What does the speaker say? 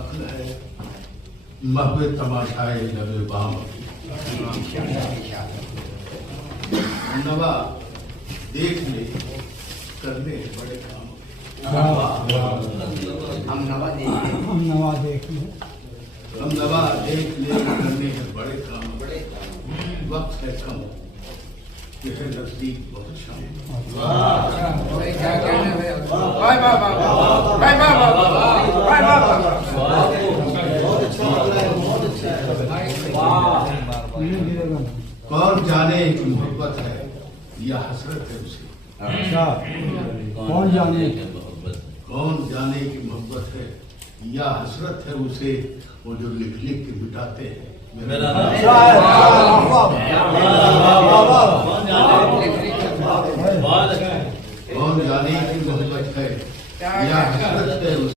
अक्ल है महवे तमाशाए लबे बाम नवा देख ले करने बड़े काम हम नवा देख ले हम नवा देख ले करने हैं बड़े काम वक्त है कम यह नजदीक बहुत शाम क्या कहना है भाई बाबा भाई बाबा भाई बाबा कौन जाने कि मोहब्बत है या हसरत है उसे कौन जाने कि मोहब्बत है या हसरत है उसे वो जो लिख लिख के मिटाते हैं कौन जाने की मोहब्बत है या हसरत है